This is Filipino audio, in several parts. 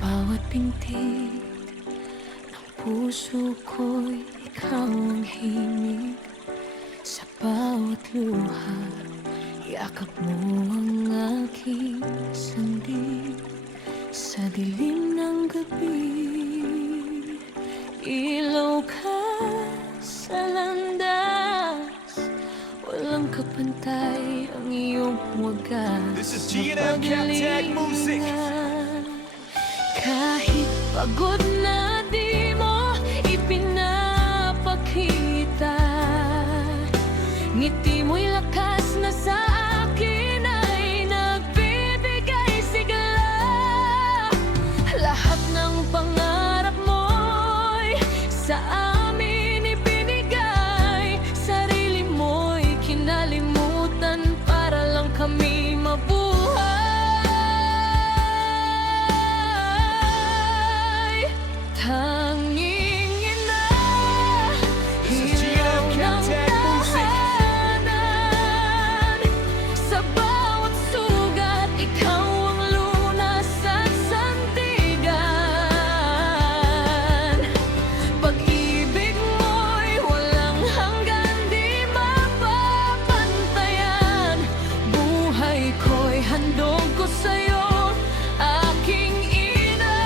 bawat pintig ng puso ko'y ikaw ang himig. Sa bawat luha, yakap mo ang aking sandig. Sa dilim ng gabi, ilaw ka sa landas. Walang kapantay ang iyong wagas. This is G&M Captag Music. Kahit pagod na di mo ipinapakita, ngiti mo'y lakas na sa akin ay nagbibigay sigla. Lahat ng pangarap mo'y sa amin ibinigay. Sarili mo'y kinalimutan para lang kami mabuhay. Tanging ina, ilaw ng tahanan. Sa bawat sugat, ikaw ang lunas at sandigan. Pag-ibig mo'y walang hanggan, di mapapantayan. Buhay ko'y handog ko sa'yo, aking ina,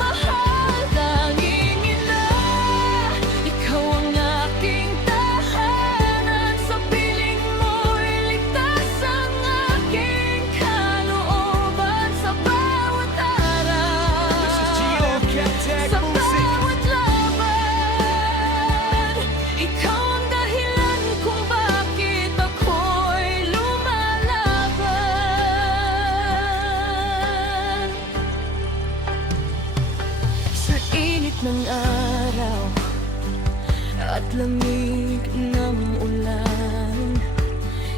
mahal. Tanging ina, ikaw ang aking tahanan. Sa piling mo'y ligtas ang aking kalooban. Sa bawat araw, This is G&M Captag sa Music. bawat laban, ikaw ang dahilan kung bakit ako'y lumalaban. Sa init ng araw at lamig ng ulan,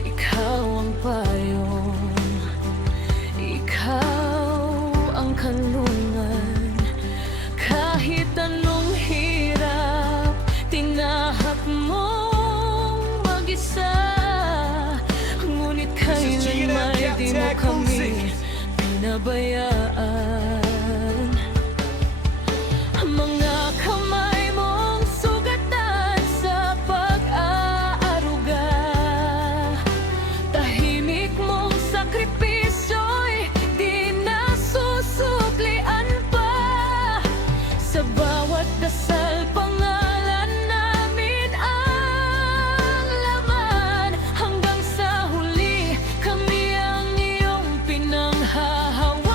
ikaw ang payong, ikaw ang kanlungan. Kahit anong hirap, tinahak mong mag-isa. Ngunit This is kailanman G&M di mo Captag kami Music. pinabayaan. Mga kamay mong sugatan sa pag-aaruga, tahimik mong sakripisyo'y di nasusuklian pa. Sa bawat dasal, pangalan namin ang laman. Hanggang sa huli, kami ang iyong pinanghahawakan.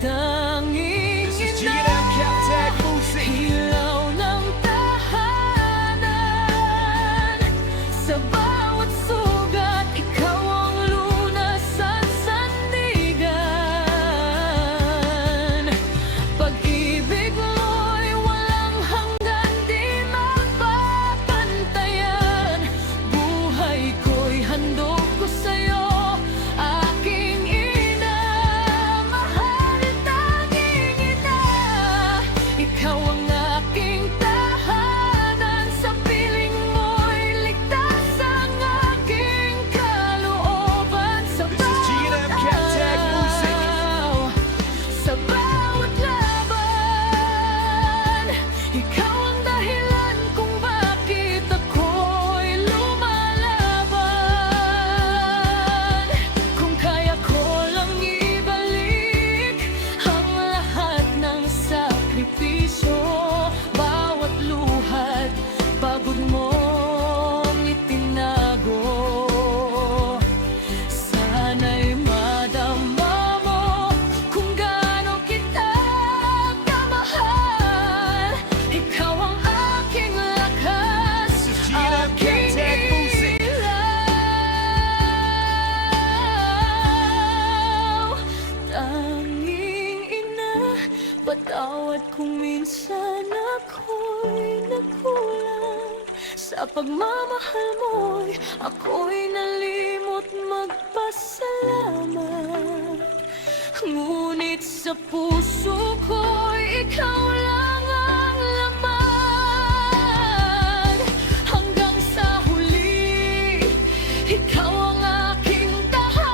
Tanging This is ina, G&M Captag Music. ilaw ng tahanan. Sa bawat sugat, ikaw ang lunas at sandigan. Pag-ibig mo'y walang hanggan, di mapapantayan. Buhay ko'y handog ko sa'yo, aking ina, mahal. Tanging ina, ikaw ang aking tahanan. Sa piling mo'y ligtas ang aking kalooban. Sa This is G&M Captag Music. araw, sa bawat laban, ikaw ang dahilan kung bakit ako'y lumalaban. Kung kaya ko lang ibalik ang lahat ng sakripisyo, bawat luhat, pagod mong itinago. Sana'y madama mo kung gaano kita kamahal. Ikaw ang aking lakas, This is G&M aking Captag Music. ilaw. Tanging ina, patawad kung minsan ako'y nagkulang. Sa pagmamahal mo'y ako'y nalimot magpasalamat. Ngunit sa puso ko'y ikaw lang ang laman. Hanggang sa huli, ikaw ang aking tahanan.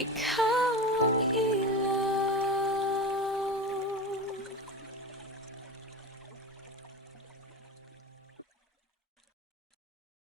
Ikaw